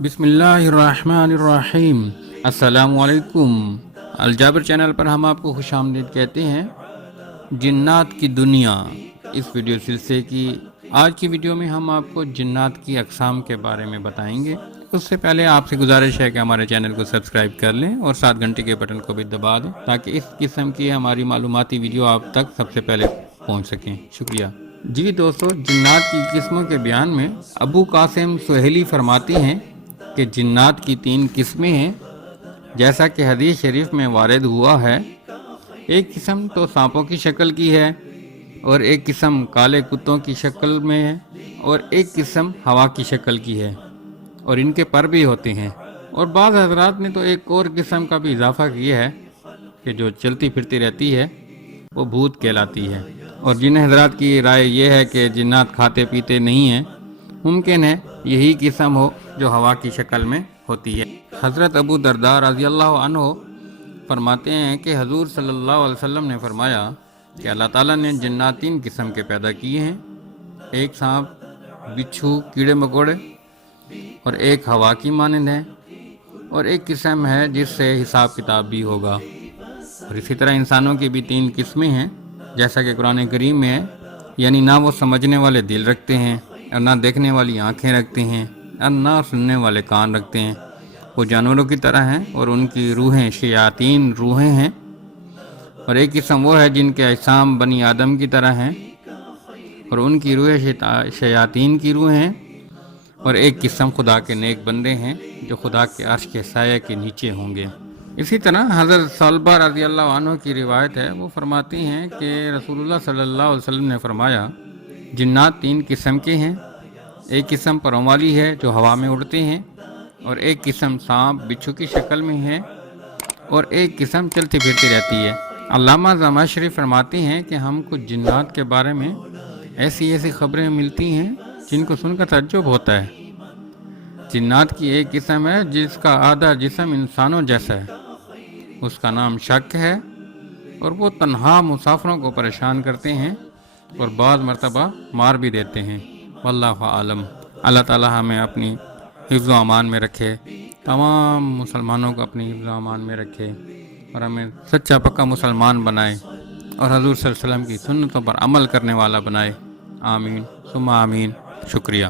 बिस्मिल्लाहिर्रहमानिर्रहीम। अस्सलामुअलैकुम। अलजाबिर चैनल पर हम आपको खुश आमदीद कहते हैं। जिन्नात की दुनिया इस वीडियो सिलसिले की आज की वीडियो में हम आपको जिन्नात की अक़साम के बारे में बताएंगे। उससे पहले आपसे गुजारिश है कि हमारे चैनल को सब्सक्राइब कर लें और साथ घंटे के बटन को भी दबा दें ताकि इस किस्म की हमारी मालूमाती वीडियो आप तक सबसे पहले पहुंच सकें। शुक्रिया। जी दोस्तों, जिन्नात की किस्मों के बयान में अबू कासिम सुहेली फरमाती हैं कि जिन्नात की 3 किस्में हैं, जैसा कि हदीस शरीफ में वारिद हुआ है। एक किस्म तो सांपों की शक्ल की है और एक किस्म काले कुत्तों की शक्ल में है और एक किस्म हवा की शक्ल की है और इनके पर भी होते हैं। और बाज़ हज़रात ने तो एक और किस्म का भी इजाफा किया है कि जो चलती फिरती रहती है वो भूत कहलाती है। और जिन हज़रात की राय ये है कि जिन्नात खाते पीते नहीं हैं, मुमकिन है यही किस्म हो जो हवा की शक्ल में होती है। हज़रत अबू दरदा रज़ी अल्लाह अन्हु फरमाते हैं कि हजूर सल्लल्लाहु अलैहि वसल्लम ने फरमाया कि अल्लाह ताला ने जिन्नात 3 किस्म के पैदा किए हैं। एक सांप, बिच्छू, कीड़े मकोड़े और एक हवा की मानंद है और एक किस्म है जिससे हिसाब किताब भी होगा। और इसी तरह इंसानों की भी 3 किस्में हैं, जैसा कि कुरान करीम में है, यानी ना वो समझने वाले दिल रखते हैं और ना देखने वाली आंखें रखते हैं और ना सुनने वाले कान रखते हैं। वो जानवरों की तरह हैं और उनकी रूहें शयातीन रूहें हैं। और एक किस्म वो है जिनके अजसाम बनी आदम की तरह हैं और उनकी रूहें शयातीन की रूहें हैं। और एक किस्म खुदा के नेक बंदे हैं जो खुदा के अर्श के साये के नीचे होंगे। इसी तरह हज़रत सलबा रज़ी अल्लाह अन्हु की रिवायत है, वो फरमाती हैं कि रसूलुल्लाह सल्लल्लाहु अलैहि वसल्लम ने फरमाया, जिन्नात 3 किस्म के हैं। एक किस्म परों वाली है जो हवा में उड़ते हैं और एक किस्म सांप बिच्छू की शक्ल में है और एक किस्म चलती फिरती रहती है। अल्लामा ज़माशरी फरमाते हैं कि हमको जिन्नात के बारे में ऐसी ऐसी खबरें मिलती हैं जिनको सुनकर तज्जुब होता है। जिन्नात की एक किस्म है जिसका आधा जिस्म इंसानों जैसा है, उसका नाम शक है और वो तन्हा मुसाफिरों को परेशान करते हैं और बाद मरतबा मार भी देते हैं। वल्लाहु आलम। अल्लाह ताला हमें अपनी हिफ्ज़ व अमान में रखे, तमाम मुसलमानों को अपनी हिफ्ज़ व अमान में रखे और हमें सच्चा पक्का मुसलमान बनाए और हज़ूर सल्लल्लाहु अलैहि वसल्लम की सुन्नतों पर अमल करने वाला बनाए। आमीन सुम्मा आमीन। शुक्रिया।